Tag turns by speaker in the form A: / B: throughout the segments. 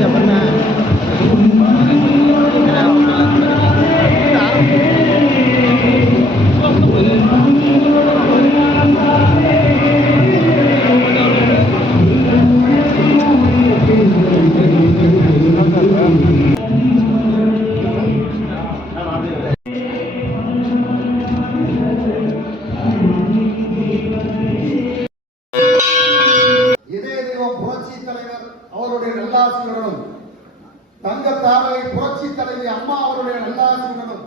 A: จะพัฒนา அவருடைய தங்க தாமரை புரட்சி தலைவி அம்மா அவருடைய நல்லாசியுடனும்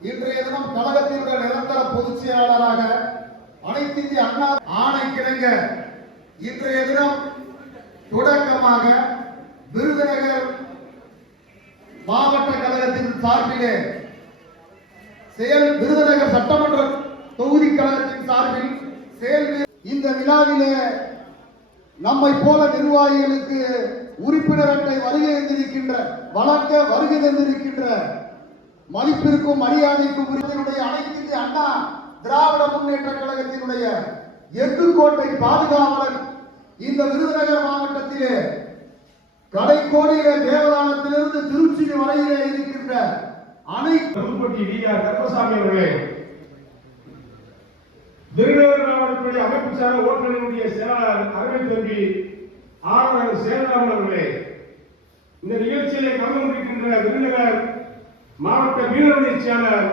A: இன்றைய தினம் கழகத்தினுடைய நிரந்தர பொதுச் செயலாளராக அனைத்து இந்திய அண்ணா ஆணை கிணங்க இன்றைய தினம் தொடக்கமாக விருதுநகர் மாவட்ட கழகத்தின் சார்பிலே செயல் விருதுநகர் சட்டமன்ற தொகுதி கழகத்தின் சார்பில் செயல் இந்த விழாவிலே நம்மை போல நிர்வாகிகளுக்கு உறுப்பினர் அட்டை வருகை தந்திருக்கின்ற வழக்க வருகை தந்திருக்கின்ற மதிப்பிற்கும் மரியாதைக்கும் அனைத்து அண்ணா திராவிட முன்னேற்ற கழகத்தினுடைய எட்டுக்கோட்டை பாதுகாவலன் இந்த விருதுநகர் மாவட்டத்திலே கடைக்கோடியிலே தேவதானத்திலிருந்து திருச்சி வரையிலே இருக்கின்ற அனைத்து
B: வி ஆர் கருப்பசாமி அவர்களே விருதுநகர் மாவட்டத்துடைய அமைப்பு சார ஓட்டுநருடைய செயலாளர் அரவிந்த் தம்பி ஆளுநர் சேரராமன் அவர்களே இந்த நிகழ்ச்சியிலே கலந்து கொண்டிருக்கின்ற விருந்தினர் மாவட்ட வீரருடைய செயலர்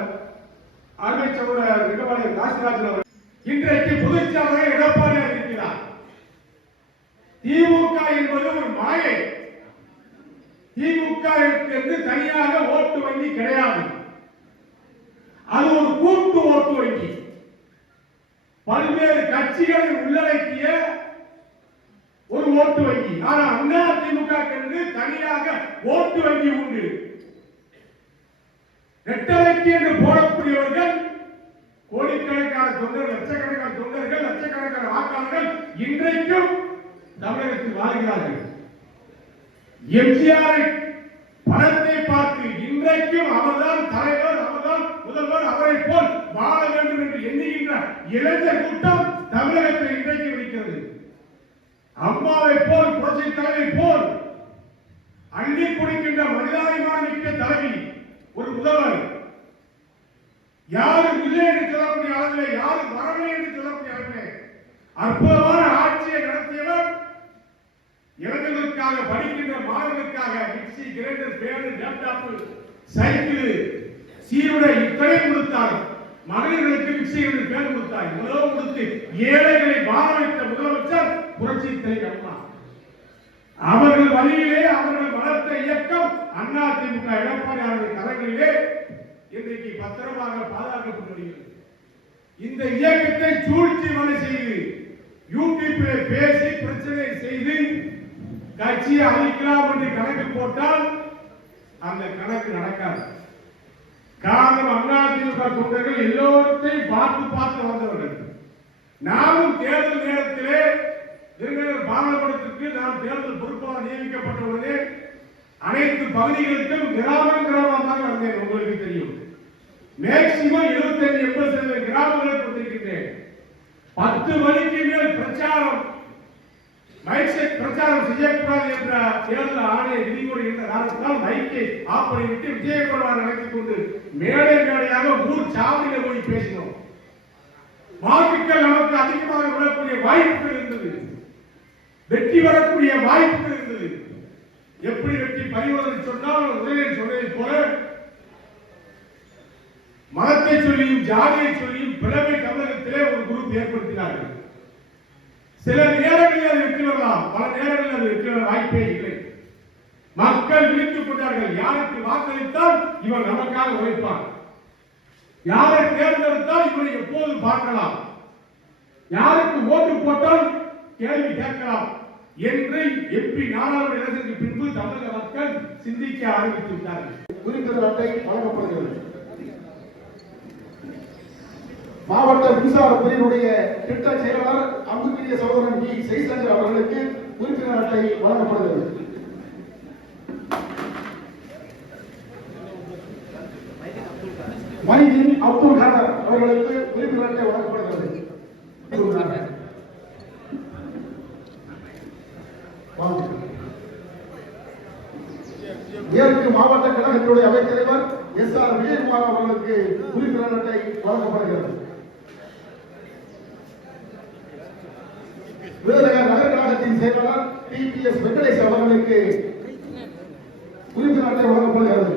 B: அருமை சகோதரர் எடப்பாடி காசிராஜன் அவர்கள். இன்றைக்கு பொதுச் செயலாளர் எடப்பாடியார் இருக்கிறார். திமுக என்பது ஒரு மாயை. திமுக என்று தனியாக ஓட்டு வங்கி கிடையாது அது ஒரு கூட்டு ஓட்டு வங்கி பல்வேறு கட்சிகளை உள்ளடக்கிய ஒரு ஓட்டு வங்கி. ஆனா அண்ணா திமுக என்று தனியாக ஓட்டு வங்கி உண்டு. ரெட்டலைக்கு என்று போடக்கூடியவர்கள் கோடிக்கணக்கான தொண்டர்கள் லட்சக்கணக்கான தொண்டர்கள் லட்சக்கணக்கான வாக்காளர்கள் இன்றைக்கும் தமிழகத்தில் வாழ்கிறார்கள். எம்ஜிஆர் படத்தை பார்த்து இன்றைக்கும் அவர்தான் தலைவர் அவர்தான் முதல்வர் அவரை போல் வாழ வேண்டும் என்று எண்ணுகின்ற இளைஞர் கூட்டம் தமிழகத்தில் இன்றைக்கு இருக்கிறது அம்மாவை போல் புரட்சி தலைவை போல் அள்ளி குடிக்கின்ற மனிதாபிமான மிக்க தலைவி ஒரு முதல்வர். யாரும் இல்லை என்று சொல்லக்கூடிய அளவிலே யாரும் வரவில்லை என்று சொல்லக்கூடிய அளவிலே அற்புதமான ஆட்சியை நடத்தியவர் இளைஞர்களுக்காக படிக்கின்ற மாணவர்களுக்காக mixie grinder fan laptop cycle சீருடை இத்தனை கொடுத்தார். மகளிர்களுக்கு மிக்சி பேர் கொடுத்தாய். உணவு கொடுத்து ஏழைகளை வாழ வைத்த முதலமைச்சர் புரட்சி தலைவர் அம்மா. அவர்கள் வழியிலே அவர்கள் வளர்த்த இயக்கம் அண்ணா திமுக எடப்பாடி அவர்கள் கரங்களிலே இன்றைக்கு பத்திரமாக பாதுகாக்கப்பட்டு வருகிறது இந்த இயக்கத்தை சூழ்ச்சி மலை செய்து யூடியூப்ல பேசி பிரச்சனை செய்து கட்சியை அழிக்கலாம் என்று கணக்கு போட்டால் அந்த கணக்கு நடக்காது. காரணம் அதிமுக தொண்டர்கள் எல்லோருத்தையும் பார்த்து பார்த்து வந்தவர்கள். நாமும் தேர்தல் நேரத்திலே விருந்தினர் பாராளுமன்றத்திற்கு நாம் தேர்தல் பொறுப்பாளர் நியமிக்கப்பட்டுள்ளது. அனைத்து பகுதிகளுக்கும் கிராமம் கிராமமாக வந்தேன் உங்களுக்கு தெரியும். மேக்சிமம் 75 எண்பது சதவீத கிராமங்களை வந்திருக்கின்றேன் பத்து மணிக்கு மேல் பிரச்சாரம் மைக் பிரச்சாரம் செய்யக்கூடாது என்ற தேர்தல் ஆணைய விதிமுறை என்ற காரணத்தால் மைக்கை ஆஃப் பண்ணிவிட்டு விஜயகுமார் நடத்திக் கொண்டு மேல் மேடையாக ஊர் சாவடியில போய் பேசினோம். வாக்குகள் நமக்கு அதிகமாக விடக்கூடிய வாய்ப்புகள் இருந்தது. வெற்றி வரக்கூடிய வாய்ப்புகள் இருந்தது. எப்படி வெற்றி பறிவதற்கு சொன்னால் உதயன் சொன்னதை போல மதத்தை சொல்லியும் ஜாதியை சொல்லியும் பிளவை தமிழகத்திலே ஒரு குரூப் ஏற்படுத்தினார்கள். சில நேரங்களில் அது வெற்றி வரலாம் பல நேரங்களில் அது வெற்றி வர வாய்ப்பே இல்லை. மக்கள் விழித்துக் கொண்டார்கள். யாருக்கு வாக்களித்தால் இவன் நமக்காக உழைப்பான் யாரை தேர்ந்தெடுத்தால் இவரை எப்போது பார்க்கலாம். யாருக்கு ஓட்டு போட்டால் கேள்வி கேட்கலாம் என்று எம்பி நாடாளுமன்ற இடத்திற்கு பின்பு தமிழக மக்கள் சிந்திக்க ஆரம்பித்து விட்டார்கள்.
A: உறுப்பினர் அட்டை வழங்கப்படுகிறது. மாவட்ட மின்சார துறையினுடைய திட்ட செயலாளர் அன்புக்குரிய சகோதரன் வி செய்சங்கர் அவர்களுக்கு உறுப்பினர் அட்டை வழங்கப்படுகிறது. மணிஜின் அப்துல் காதர் அவர்களுக்கு உறுப்பினர் வழங்கப்படுகிறது.
C: மேற்கு மாவட்ட கழகத்தினுடைய அவைத் எஸ் ஆர் விஜயகுமார் அவர்களுக்கு உறுப்பினர் அட்டை வழங்கப்படுகிறது. விருதுநகர் நகர கழகத்தின் செயலாளர் டி பி எஸ் வெங்கடேஷ் அவர்களுக்கு உறுப்பினர் அட்டை வழங்கப்படுகிறது.